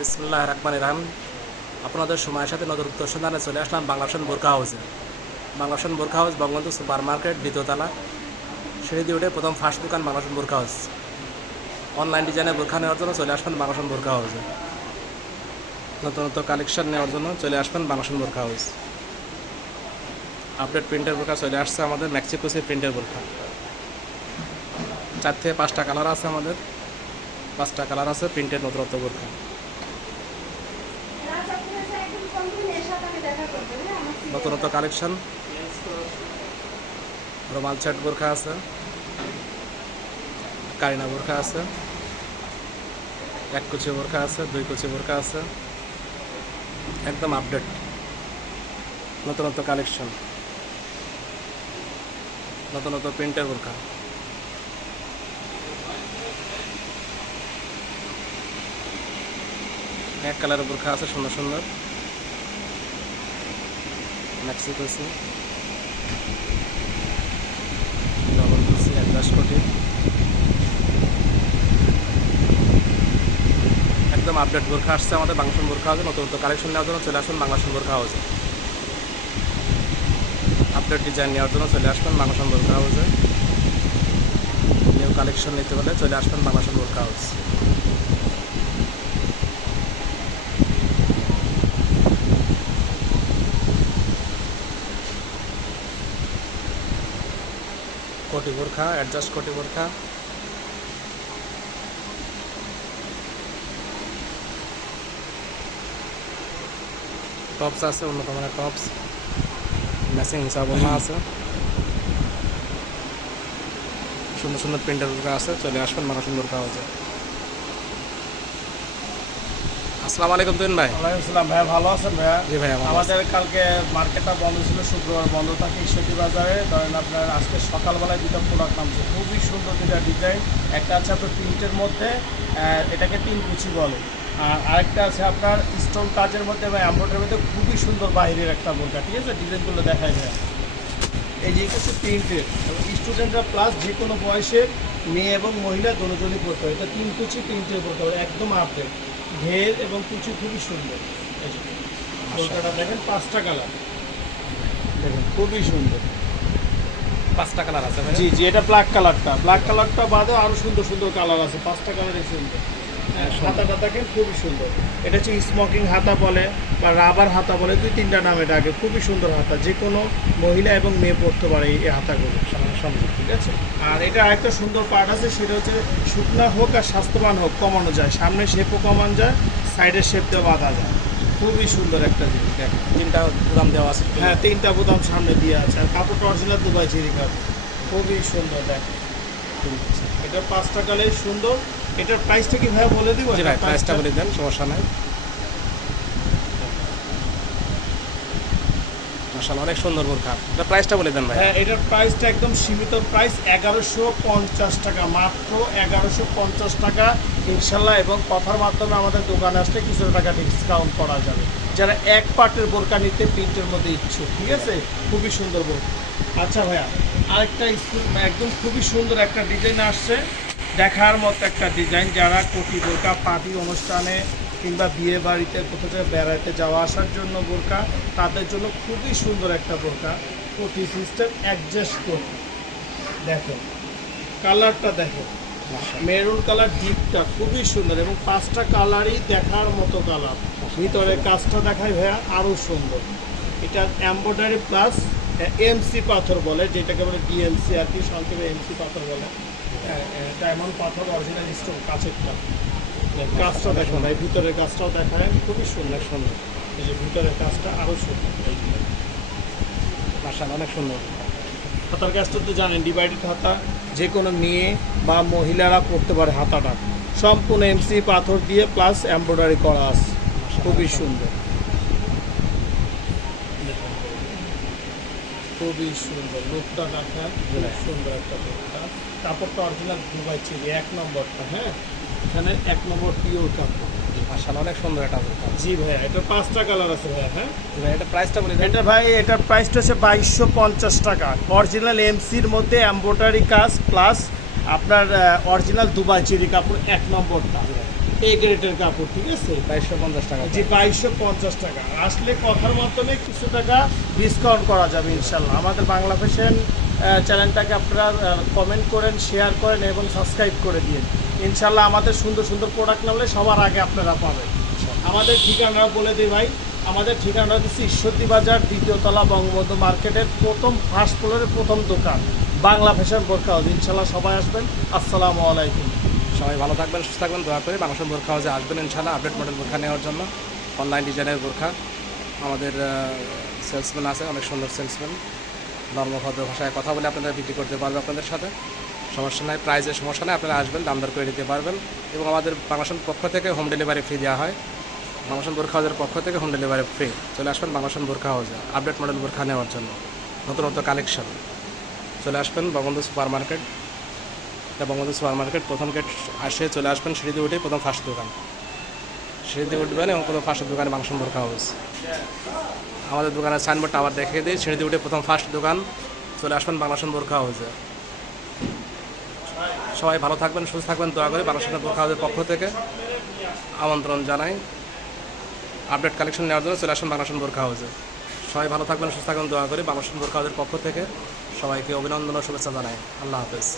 বিসমিল্লাহির রহমানির রহিম। আপনাদের সময়ের সাথে নজর উত্তর সন্ধানে চলে আসলাম বাংলাদেশ বোরকা হাউসে। বাংলাদেশ বোরকা হাউস বঙ্গবন্ধু সুপার মার্কেট দ্বিতীয়তলা, সিঁড়ি দিয়ে উঠে প্রথম ফার্স্ট দোকান বাংলাদেশ বোরকা হাউস। অনলাইন ডিজাইনে বোরকা নেওয়ার জন্য চলে আসবেন বাংলাদেশ বোরকা হাউসে। নতুন নতুন কালেকশন নেওয়ার জন্য চলে আসবেন বাংলাদেশ বোরকা হাউস। আপডেট প্রিন্টের বোরকা চলে আসছে আমাদের ম্যাক্সিকোসি প্রিন্টের বোরকা। 4 থেকে 5টা কালার আছে আমাদের, 5টা কালার আছে প্রিন্টের নতুনত্ব বোরকা। নতুন নতুন কালেকশন রোমাল সেট বোরকা আছে, কারিনা বোরকা আছে, 1 কুচি বোরকা আছে, 2 কুচি বোরকা আছে, একদম আপডেট নতুন নতুন কালেকশন, নতুন নতুন প্রিন্টের বোরকা। এক কালারের বোরকা আছে সুন্দর সুন্দর ম্যাক্সিকোসি, ডবল কুচি, 1 কোটি, একদম আপডেট বোরকা আসছে আমাদের বাংলাদেশ বোরকা হাউসে। নতুন নতুন কালেকশন নেওয়ার জন্য চলে আসবেন বাংলাদেশ বোরকা হাউসে। আপডেট ডিজাইন নেওয়ার জন্য চলে আসবেন বাংলাদেশ বোরকা হাউসে। নিউ কালেকশন নিতে হলে চলে আসবেন বাংলাদেশ বোরকা হাউস। কোটি বোরকা, অ্যাডজাস্ট কোটি বোরকা, টপস আছে, উন্নত মানের টপস, ম্যাচিং হিসাবনা আছে, সুন্দর সুন্দর প্রিন্টের বোরকা আছে। চলে আসবেন বাংলাদেশ বোরকা হাউসে। আসসালামু আলাইকুম তুহিন ভাই। ওয়ালাইকুম আসসালাম ভাইয়া, ভালো আছেন ভাইয়া? জি ভাইয়া, ভালো আছি। আমাদের কালকে মার্কেটটা বন্ধ ছিল, শুক্রবার বন্ধ থাকে ঈশ্বরদী বাজারে। ধরেন আপনার আজকে সকালবেলায় দুটো প্রোডাক্ট নামছে, খুবই সুন্দর দুটা ডিজাইন। একটা আছে আপনার প্রিন্টের মধ্যে, এটাকে 3 কুচি বলে, আর আরেকটা আছে আপনার স্টোন কাজের মধ্যে বা এমব্রয়ডারির মধ্যে, খুবই সুন্দর বাইরের একটা বোরকা। ঠিক আছে, ডিজাইনগুলো দেখায় যায়। এই যে হচ্ছে প্রিন্টের, স্টুডেন্টরা প্লাস যে কোনো বয়সের মেয়ে এবং মহিলা দুজনই পড়তে হয়। এটা 3 কুচি প্রিন্টের পড়তে হবে, একদম আপডেট ঘের এবং কুচি খুবই সুন্দর। এই যে বোরকাটা দেখেন, 5টা কালার দেখেন, খুবই সুন্দর। 5টা কালার আছে ভাই। জি জি, এটা ব্ল্যাক কালারটা বাদে আরও সুন্দর সুন্দর কালার আছে, 5টা কালারই সুন্দর। হাতাটা দেখেন খুবই সুন্দর। এটা হচ্ছে স্মোকিং হাতা বলে বা রাবার হাতা বলে, 2-3টা নাম এটা আগে। খুবই সুন্দর হাতা, যে কোনো মহিলা এবং মেয়ে পরতে পারে এই হাতাগুলো সামনে। ঠিক আছে, আর এটা আরেকটা সুন্দর পার্ট আছে, সেটা হচ্ছে শুকনা হোক আর স্বাস্থ্যবান হোক কমানো যায়, সামনে শেপও কমানো যায়, সাইডের শেপ দিয়ে বাঁধা যায়। খুবই সুন্দর একটা জিনিস দেখেন। 3টা বুতাম দেওয়া আছে। হ্যাঁ, 3টা বোতাম সামনে দিয়ে আছে, আর কাপড়টা অরিজিনাল দুবাই চেরি কাপড়, খুবই সুন্দর দেখেন। এটা 5টা কালারই সুন্দর। এটার প্রাইসটা কি ভাইয়া বলে দিব? জি ভাই, প্রাইসটা বলে দেন, সমস্যা নাই। মাশাআল্লাহ, অনেক সুন্দর বোরকা। এটা প্রাইসটা বলে দেন ভাই। হ্যাঁ, এটার প্রাইসটা একদম সীমিত প্রাইস, 1150 টাকা, মাত্র 1150 টাকা ইনশাল্লাহ। এবং কথার মাধ্যমে আমাদের দোকানে আসলে কিছু টাকা ডিসকাউন্ট করা যাবে, যারা এক পার্টের বোরকা নিতে প্রিন্টের মধ্যে ইচ্ছুক। ঠিক আছে, খুবই সুন্দর বোরকা। আচ্ছা ভাইয়া, আরেকটা একদম খুবই সুন্দর একটা ডিজাইন আসছে, দেখার মতো একটা ডিজাইন। যারা কোটি বোরকা পার্টি অনুষ্ঠানে কিংবা বিয়ে বাড়িতে কোথাও বেড়াতে যাওয়া আসার জন্য বোরকা, তাদের জন্য খুবই সুন্দর একটা বোরকা। কোটি সিস্টেম অ্যাডজাস্ট কোটি, দেখো কালারটা দেখো, মেরুন কালার ডিপটা খুবই সুন্দর, এবং 5টা কালারই দেখার মতো কালার। ভিতরে কাজটা দেখায় ভাইয়া আরও সুন্দর। এটা এমব্রয়ডারি প্লাস এমসি পাথর বলে, যেটাকে বলে ডিএমসি আর কি, সংক্ষেপে এমসি পাথর বলে। ডায়মন্ড পাথর অরিজিনাল স্টোন কাছেরটা। কাজটা দেখো ভাই, ভিতরের কাজটাও দেখায় খুবই সুন্দর সুন্দর। এই যে ভিতরের কাজটা আরও সুন্দর, মাশাআল্লাহ, অনেক সুন্দর। হাতার কাজটা তো জানেন, ডিভাইডেড হাতা, যে কোনো মেয়ে বা মহিলারা পরতে পারে। হাতাটা সম্পূর্ণ এমসি পাথর দিয়ে প্লাস এমব্রয়ডারি করা আছে, খুবই সুন্দর, খুবই সুন্দর। লুকটা দেখায়, খুব সুন্দর একটা লুকটা। কাপড়টা অরিজিনাল দুবাই চেরি 1 নম্বরটা। হ্যাঁ, এখানে 1 নম্বর পিওর কাপড়। মাশাআল্লাহ, অনেক সুন্দর এটা বোরকা। জি ভাইয়া, এটা 5টা কালার আছে ভাইয়া। হ্যাঁ ভাই, এটা প্রাইসটা বলে দেন। এটা ভাই, এটার প্রাইসটা হচ্ছে 2250 টাকা। অরিজিনাল এমসির মধ্যে এমব্রয়ডারি কাজ প্লাস আপনার অরিজিনাল দুবাই চেরি কাপড় 1 নম্বরটা। এ গ্রেডের কাপড়, ঠিক আছে? 2250 টাকা। জি, 2250 টাকা। আসলে কথার মাধ্যমে কিছু টাকা ডিসকাউন্ট করা যাবে ইনশাল্লাহ। আমাদের বাংলা ফ্যাশন চ্যানেলটাকে আপনারা কমেন্ট করেন, শেয়ার করেন এবং সাবস্ক্রাইব করে দিন। ইনশাল্লাহ আমাদের সুন্দর সুন্দর প্রোডাক্ট নামলে সবার আগে আপনারা পাবেন। আমাদের ঠিকানা বলে দিই ভাই, আমাদের ঠিকানা হচ্ছে ঈশ্বরদী বাজার, দ্বিতীয় তলা, বঙ্গবন্ধু মার্কেটের প্রথম ফার্স্ট ফ্লোরের প্রথম দোকান, বাংলা ফ্যাশন বোরখা হাউস। ইনশাল্লাহ সবাই আসবেন। আসসালামু আলাইকুম। সবাই ভালো থাকবেন, সুস্থ থাকবেন, দোয়া করে বাংলাদেশ বোরখা হাউসে আসবেন ইনশাআল্লাহ আপডেট মডেল বোরখা নেওয়ার জন্য। অনলাইন ডিজাইনের বোরখা আমাদের সেলসম্যান আছে, অনেক সুন্দর সেলসম্যান, নর্মভদ্র ভাষায় কথা বলে আপনারা বিক্রি করতে পারবে আপনাদের সাথে। সমস্যা নাই, প্রাইসের সমস্যা নেই, আপনারা আসবেন, দাম দর করে দিতে পারবেন। এবং আমাদের বাংলাদেশের পক্ষ থেকে হোম ডেলিভারি ফ্রি দেওয়া হয়। বাংলাদেশ বোরখা হাউসের পক্ষ থেকে হোম ডেলিভারি ফ্রি। চলে আসবেন বাংলাদেশ বোরখা হাউসে আপডেট মডেল বোরখা নেওয়ার জন্য, নতুন নতুন কালেকশন। চলে আসবেন Bangabandhu super market, Bangabandhu super market প্রথম গেট আসে চলে আসবেন, সিঁড়িতে উঠে প্রথম ফার্স্ট দোকান, সিঁড়িতে উঠবেন এবং প্রথম ফার্স্ট দোকানে বাংলাদেশ বোরখা হাউস। আমাদের দোকানের সাইনবোর্ডটা আবার দেখিয়ে দিই, সিঁড়িতে উঠে প্রথম ফার্স্ট দোকান, চলে আসবেন বাংলাদেশ বোরখা হাউসে। সবাই ভালো থাকবেন, সুস্থ থাকবেন, দোয়া করে বাংলাদেশ বোরখা হাউসের পক্ষ থেকে আমন্ত্রণ জানাই আপডেট কালেকশন নেওয়ার জন্য। চলে আসবেন বাংলাদেশ বোরখা হাউসে। সবাই ভালো থাকবেন, সুস্থ থাকবেন, দোয়া করে বাংলাদেশ বোরখা হাউসের পক্ষ থেকে সবাইকে অভিনন্দন ও শুভেচ্ছা জানাই। আল্লাহ হাফেজ।